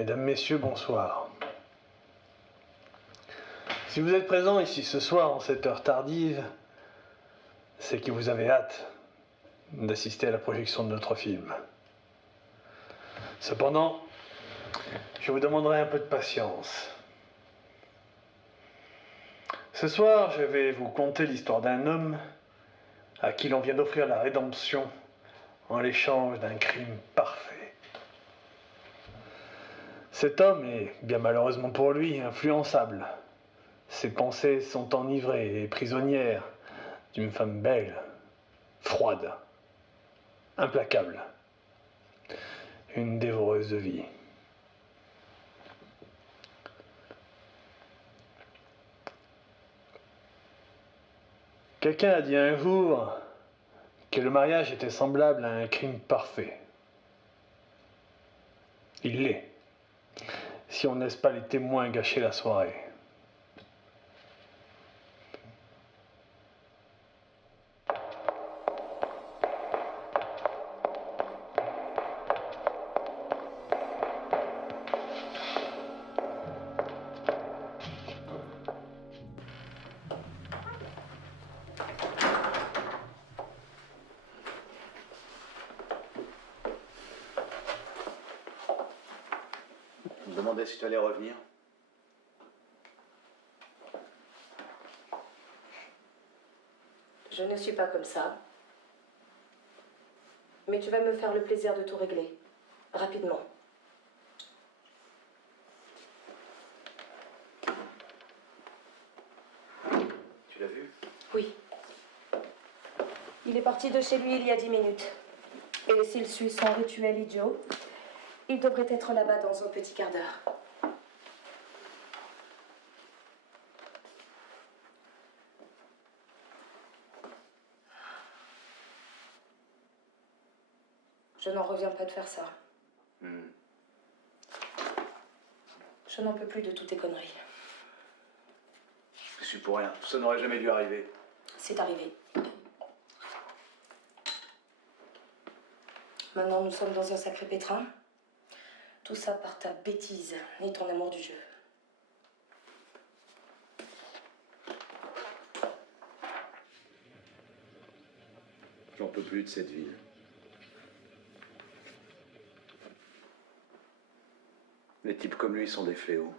Mesdames, Messieurs, bonsoir. Si vous êtes présents ici ce soir en cette heure tardive, c'est que vous avez hâte d'assister à la projection de notre film. Cependant, je vous demanderai un peu de patience. Ce soir, je vais vous conter l'histoire d'un homme à qui l'on vient d'offrir la rédemption en l'échange d'un crime parfait. Cet homme est, bien malheureusement pour lui, influençable. Ses pensées sont enivrées et prisonnières d'une femme belle, froide, implacable, une dévoreuse de vie. Quelqu'un a dit un jour que le mariage était semblable à un crime parfait. Il l'est, si on ne laisse pas les témoins gâcher la soirée. Je me demandais si tu allais revenir. Je ne suis pas comme ça. Mais tu vas me faire le plaisir de tout régler. Rapidement. Tu l'as vu? Oui. Il est parti de chez lui il y a 10 minutes. Et s'il suit son rituel idiot, il devrait être là-bas dans un petit quart d'heure. Je n'en reviens pas de faire ça. Je n'en peux plus de toutes tes conneries. Je suis pour rien. Tout ça n'aurait jamais dû arriver. C'est arrivé. Maintenant, nous sommes dans un sacré pétrin. Tout ça par ta bêtise et ton amour du jeu. J'en peux plus de cette ville. Les types comme lui sont des fléaux.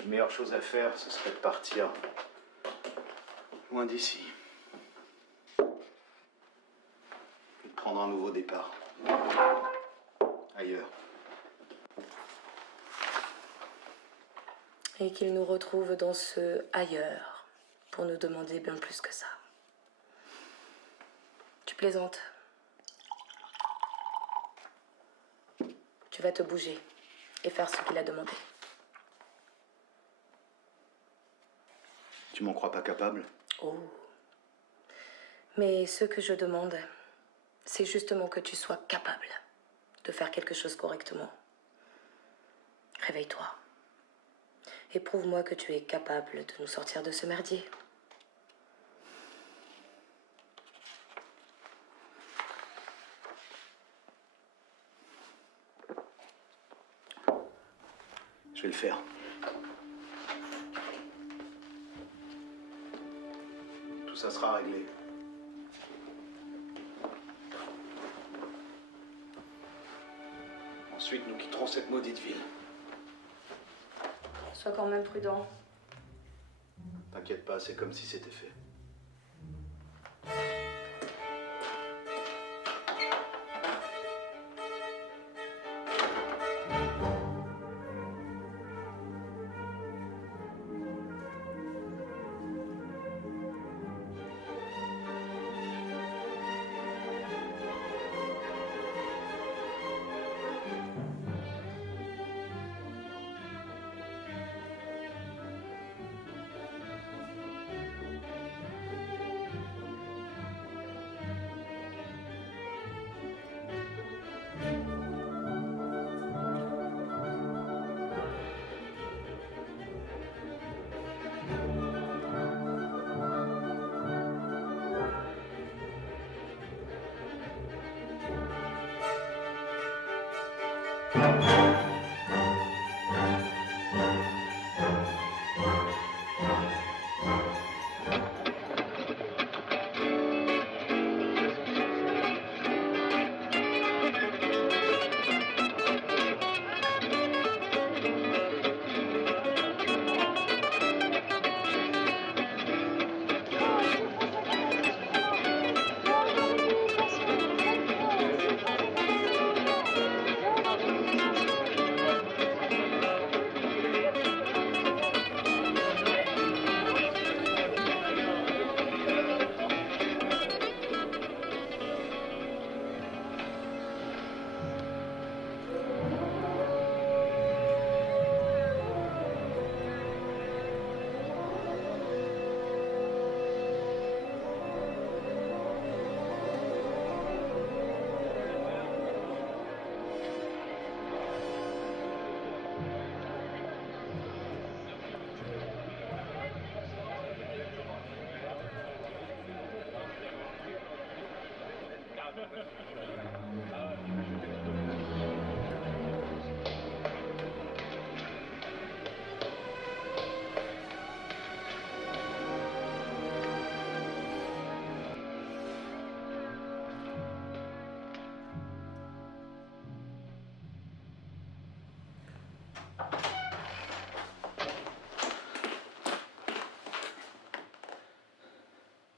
La meilleure chose à faire, ce serait de partir loin d'ici. Et de prendre un nouveau départ. Ailleurs. Et qu'il nous retrouve dans ce ailleurs pour nous demander bien plus que ça. Tu plaisantes. Tu vas te bouger et faire ce qu'il a demandé. Tu m'en crois pas capable? Oh. Mais ce que je demande, c'est justement que tu sois capable de faire quelque chose correctement. Réveille-toi. Et prouve-moi que tu es capable de nous sortir de ce merdier. Je vais le faire. Tout ça sera réglé. Ensuite, nous quitterons cette maudite ville. Sois quand même prudent. T'inquiète pas, c'est comme si c'était fait.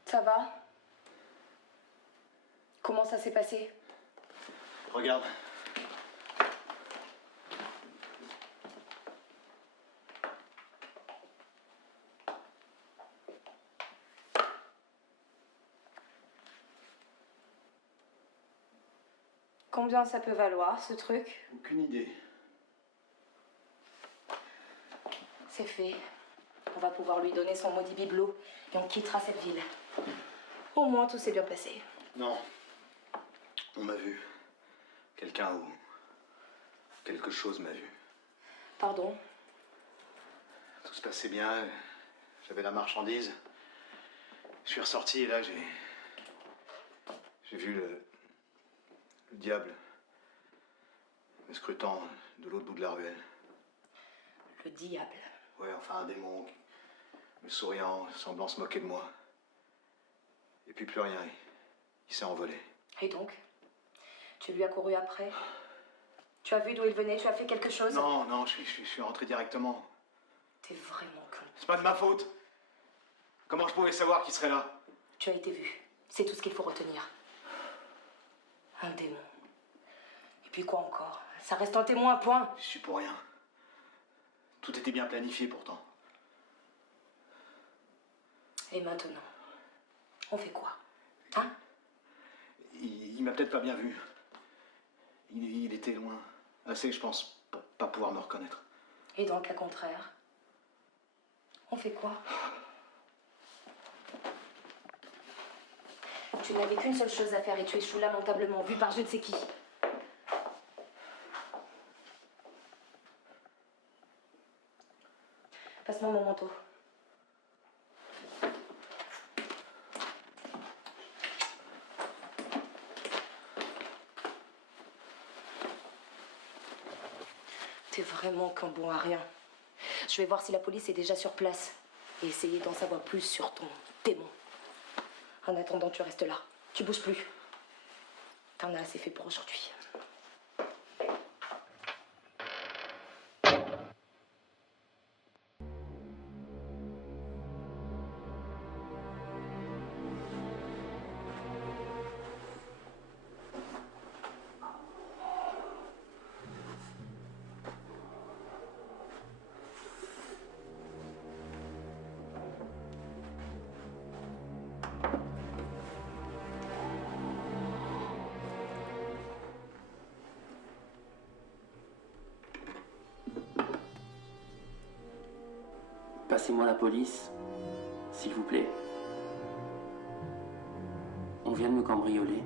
Ça va? Comment ça s'est passé? Regarde. Combien ça peut valoir, ce truc? Aucune idée. C'est fait. On va pouvoir lui donner son maudit bibelot et on quittera cette ville. Au moins, tout s'est bien passé. Non. On m'a vu. Quelqu'un ou quelque chose m'a vu. Pardon? Tout se passait bien. J'avais la marchandise. Je suis ressorti et là, j'ai vu le diable me scrutant de l'autre bout de la ruelle. Le diable. Ouais, enfin un démon, me souriant, semblant se moquer de moi. Et puis plus rien, il s'est envolé. Et donc? Tu lui as couru après? Tu as vu d'où il venait? Tu as fait quelque chose? Non, non, je suis rentré directement. T'es vraiment con. C'est pas de ma faute. Comment je pouvais savoir qu'il serait là? Tu as été vu. C'est tout ce qu'il faut retenir. Un démon. Et puis quoi encore? Ça reste un témoin, point. Je suis pour rien. Tout était bien planifié pourtant. Et maintenant? On fait quoi? Hein? Il m'a peut-être pas bien vu. Il était loin. Assez, je pense, pour pas pouvoir me reconnaître. Et dans le cas contraire? On fait quoi? Tu n'avais qu'une seule chose à faire et tu échoues lamentablement, vu par je ne sais qui. Passe-moi mon manteau. T'es vraiment qu'un bon à rien. Je vais voir si la police est déjà sur place et essayer d'en savoir plus sur ton démon. En attendant, tu restes là. Tu bouges plus. T'en as assez fait pour aujourd'hui. Passez-moi la police, s'il vous plaît. On vient de me cambrioler.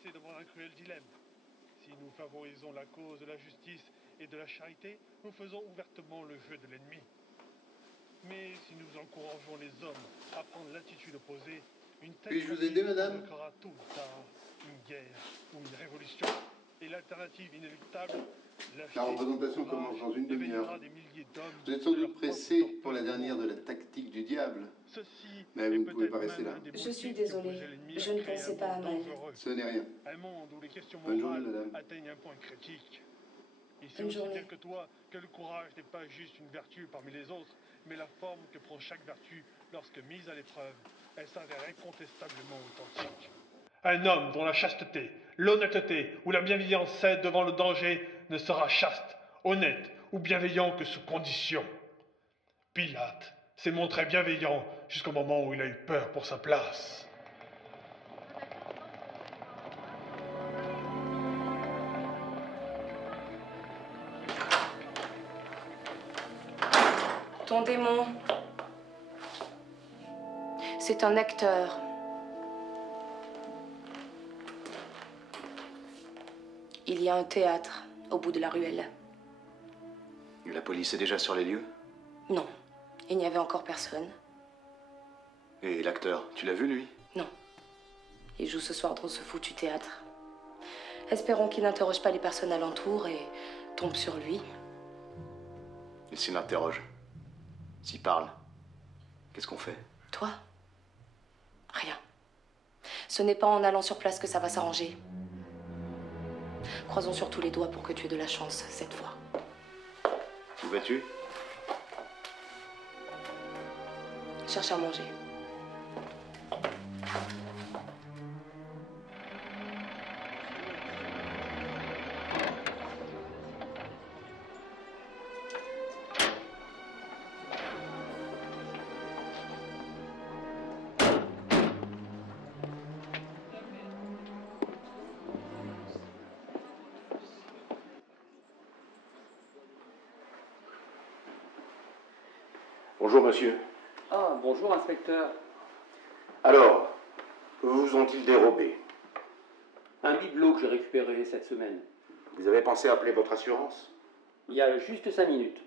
placés devant un cruel dilemme. Si nous favorisons la cause de la justice et de la charité, nous faisons ouvertement le jeu de l'ennemi. Mais si nous encourageons les hommes à prendre l'attitude opposée, une telle Puis-je vous aider, conduite madame? provoquera tôt ou tard une guerre ou une révolution. Et l'alternative inéluctable, La représentation commence dans une demi-heure. des milliers d'hommes. Vous êtes sans doute pressé pour la dernière de la tactique du diable. Mais vous ne pouvez pas rester là. Je suis désolée, je ne pensais pas à mal. Ce n'est rien. Un monde où les questions Bonne journée, morales madame. atteignent un point critique. Et c'est Bonne aussi journée. dire que toi, que le courage n'est pas juste une vertu parmi les autres, mais la forme que prend chaque vertu lorsque mise à l'épreuve, elle s'avère incontestablement authentique. Un homme dont la chasteté, l'honnêteté ou la bienveillance cèdent devant le danger ne sera chaste, honnête ou bienveillant que sous condition. Pilate s'est montré bienveillant jusqu'au moment où il a eu peur pour sa place. Ton démon, c'est un acteur. Il y a un théâtre au bout de la ruelle. Et la police est déjà sur les lieux? Non, il n'y avait encore personne. Et l'acteur, tu l'as vu, lui? Non. Il joue ce soir dans ce foutu théâtre. Espérons qu'il n'interroge pas les personnes alentour et tombe sur lui. Et s'il l'interroge? S'il parle? Qu'est-ce qu'on fait? Toi? Rien. Ce n'est pas en allant sur place que ça va s'arranger. Croisons surtout les doigts pour que tu aies de la chance cette fois. Où vas-tu? Cherche à manger. Bonjour, monsieur. Ah, bonjour, inspecteur. Alors, vous ont-ils dérobé? Un bibelot que j'ai récupéré cette semaine. Vous avez pensé à appeler votre assurance? Il y a juste 5 minutes.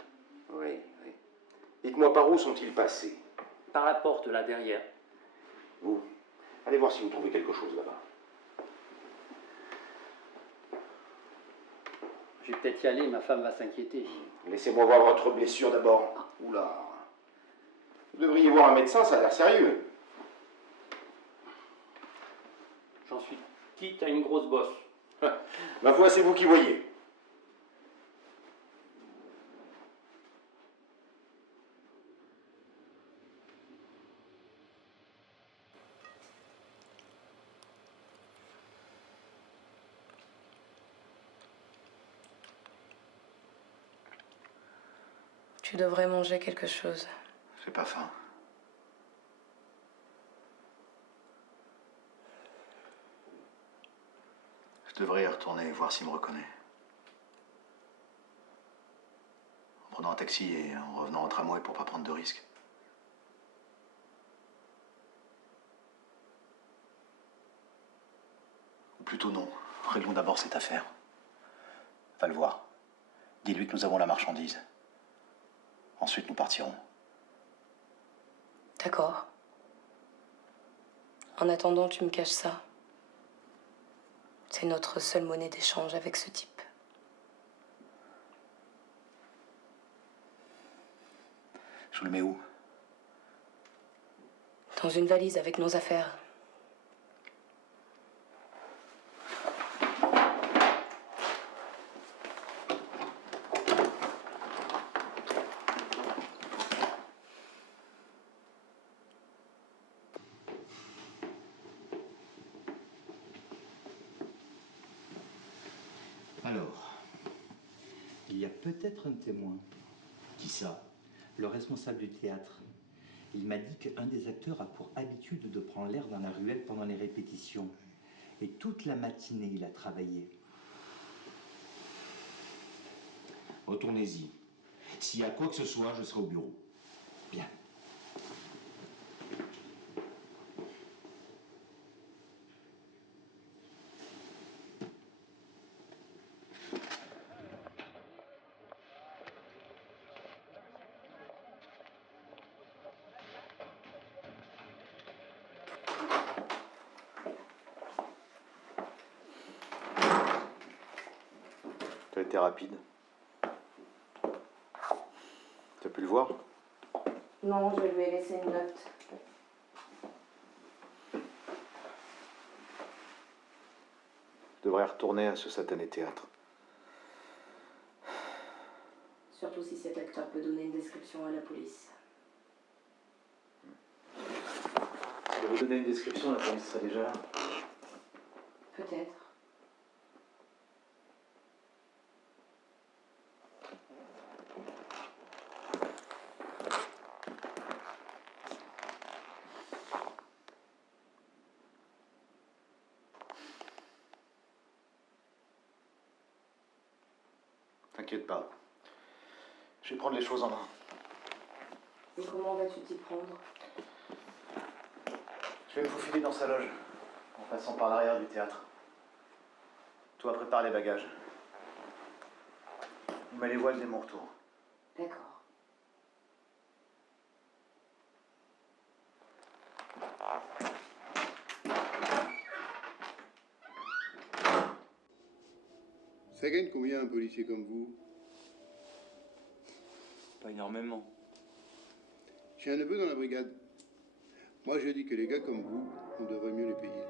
Oui, oui. Dites-moi, par où sont-ils passés? Par la porte, là, derrière. Vous, allez voir si vous trouvez quelque chose là-bas. Je vais peut-être y aller, ma femme va s'inquiéter. Laissez-moi voir votre blessure d'abord. Oula. Vous devriez voir un médecin, ça a l'air sérieux. J'en suis quitte à une grosse bosse. Ma foi, c'est vous qui voyez. Tu devrais manger quelque chose. J'ai pas faim. Je devrais y retourner, voir s'il me reconnaît. En prenant un taxi et en revenant en tramway pour pas prendre de risques. Ou plutôt non. Réglons d'abord cette affaire. Va le voir. Dis-lui que nous avons la marchandise. Ensuite, nous partirons. D'accord. En attendant, tu me caches ça. C'est notre seule monnaie d'échange avec ce type. Je le mets où? Dans une valise avec nos affaires. Alors, il y a peut-être un témoin. Qui ça? Le responsable du théâtre. Il m'a dit qu'un des acteurs a pour habitude de prendre l'air dans la ruelle pendant les répétitions. Et toute la matinée, il a travaillé. Retournez-y. S'il y a quoi que ce soit, je serai au bureau. Bien. été rapide. T'as pu le voir? Non, je lui ai laissé une note. Je devrais retourner à ce satané théâtre. Surtout si cet acteur peut donner une description à la police. Je vais vous donner une description, la police serait déjà là. Peut-être. T'inquiète pas. Je vais prendre les choses en main. Et comment vas-tu t'y prendre? Je vais me faufiler dans sa loge, en passant par l'arrière du théâtre. Toi, prépare les bagages. On met les voiles dès mon retour. D'accord. Ça gagne combien un policier comme vous? Pas énormément. J'ai un neveu dans la brigade. Moi, je dis que les gars comme vous, on devrait mieux les payer.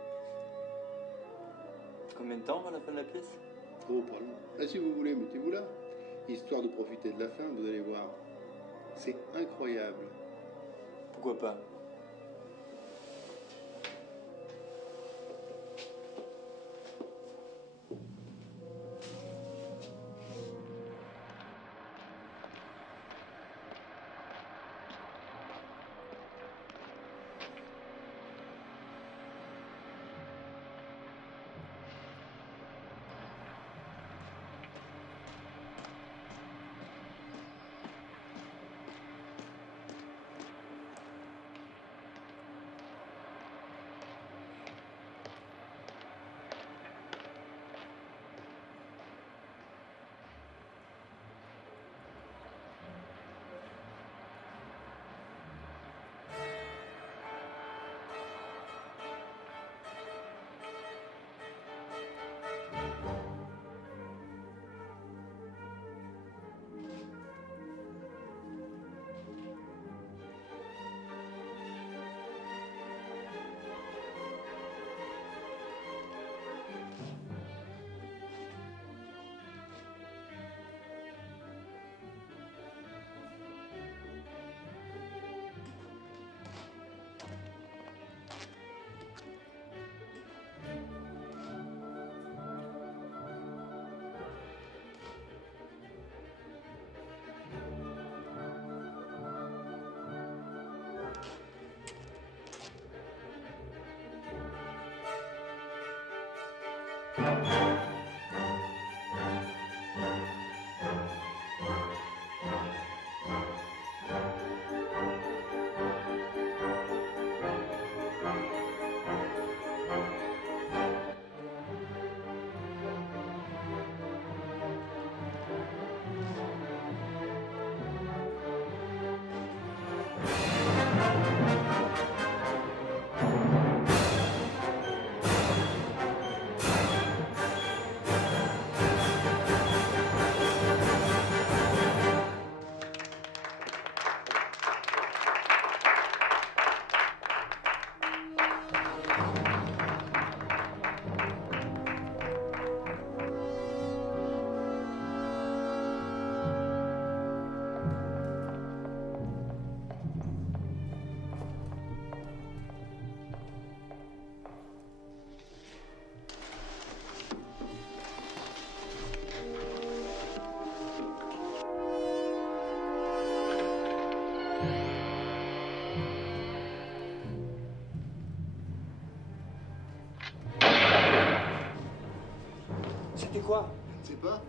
Combien de temps à la fin de la pièce? Oh, pas long. Ah, si vous voulez, mettez-vous là. Histoire de profiter de la fin, vous allez voir. C'est incroyable. Pourquoi pas? C'était quoi? Je sais pas.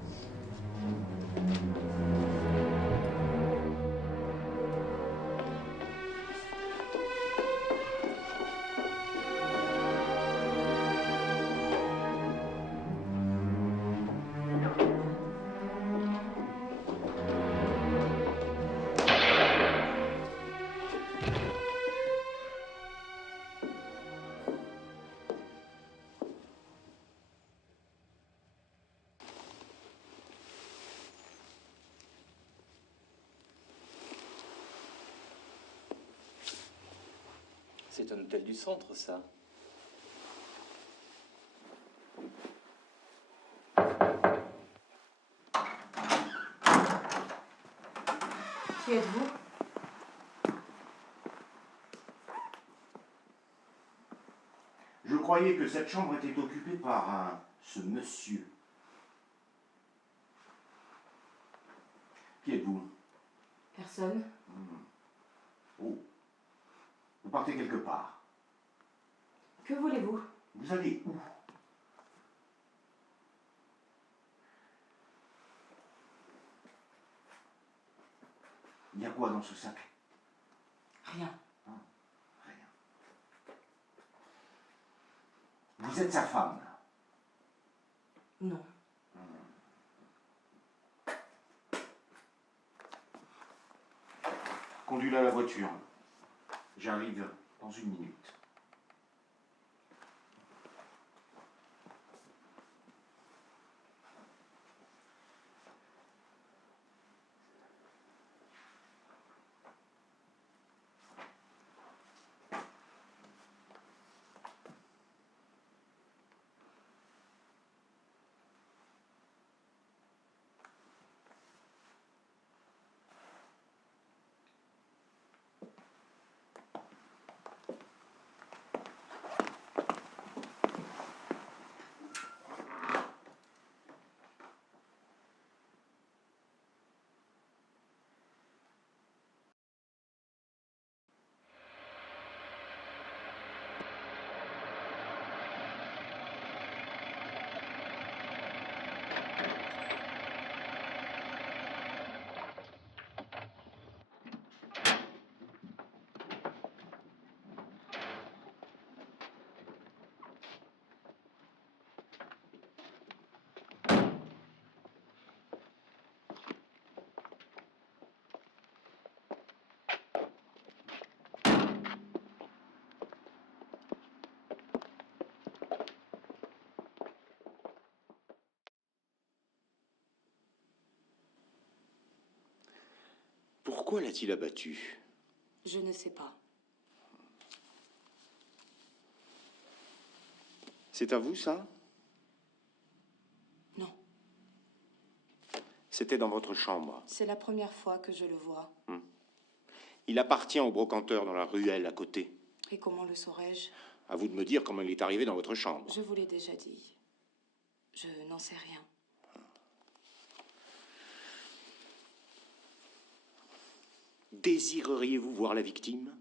C'est un hôtel du centre, ça. Qui êtes-vous? Je croyais que cette chambre était occupée par ce monsieur. Qui êtes-vous? Personne. Oh. Vous partez quelque part. Que voulez-vous? Vous allez où? Il y a quoi dans ce sac? Rien. Rien. Vous êtes sa femme? Non. Conduis-la à la voiture. J'arrive dans une minute. Pourquoi l'a-t-il abattu? Je ne sais pas. C'est à vous, ça? Non. C'était dans votre chambre. C'est la première fois que je le vois. Il appartient au brocanteur dans la ruelle à côté. Et comment le saurais-je? À vous de me dire comment il est arrivé dans votre chambre. Je vous l'ai déjà dit. Je n'en sais rien. Désireriez-vous voir la victime?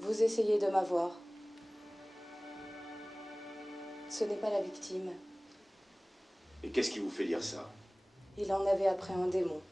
Vous essayez de m'avoir. Ce n'est pas la victime. Et qu'est-ce qui vous fait dire ça? Il en avait après un démon.